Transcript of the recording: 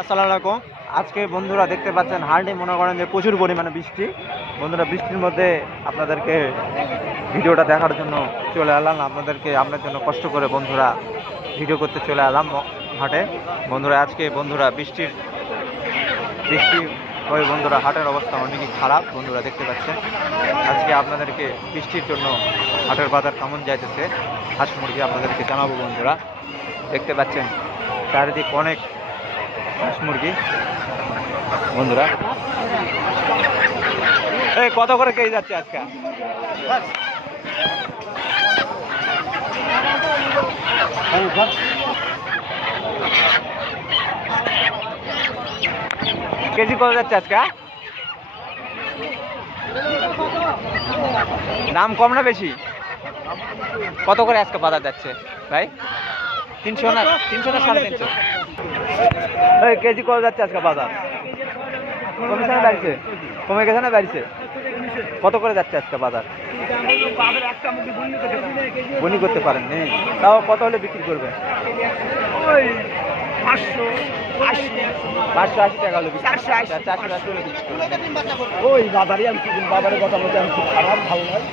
আসসালামু আলাইকুম। আজকে বন্ধুরা দেখতে পাচ্ছেন হার্ডে মনে করেন যে প্রচুর পরিমাণে বৃষ্টি। বন্ধুরা বৃষ্টির মধ্যে আপনাদেরকে ভিডিওটা দেখার জন্য চলে এলাম, আপনার জন্য কষ্ট করে বন্ধুরা ভিডিও করতে চলে এলাম হাটে। বন্ধুরা আজকে বৃষ্টি হয়ে বন্ধুরা হাটের অবস্থা অনেকই খারাপ। বন্ধুরা দেখতে পাচ্ছেন আজকে আপনাদেরকে বৃষ্টির জন্য হাটের বাজার কেমন যাইতেছে হাঁস মুরগি আপনাদেরকে জানাবো। বন্ধুরা দেখতে পাচ্ছেন চারিদিক অনেক হাঁস মুরগি। বন্ধুরা এই কত করে কেজি যাচ্ছে আজকে? কেজি কত যাচ্ছে আজকে? দাম কম না বেশি? কত করে আজকে বাজার যাচ্ছে ভাই? 300 না 350? এই কেজি কত যাচ্ছে আজকে বাজার? কমেছে না বাড়ছে? কমে গেছে না বাড়ছে? কত করে যাচ্ছে আজকে বাজার? বনি করতে পারেননি, তাও কত হলে বিক্রি করবে? 580 টাকা হলে 480 হলে বিক্রি করবে। ওই বাজারে আমি বাজারে কথা বলতে আমি খুব খারাপ ভালো নয়।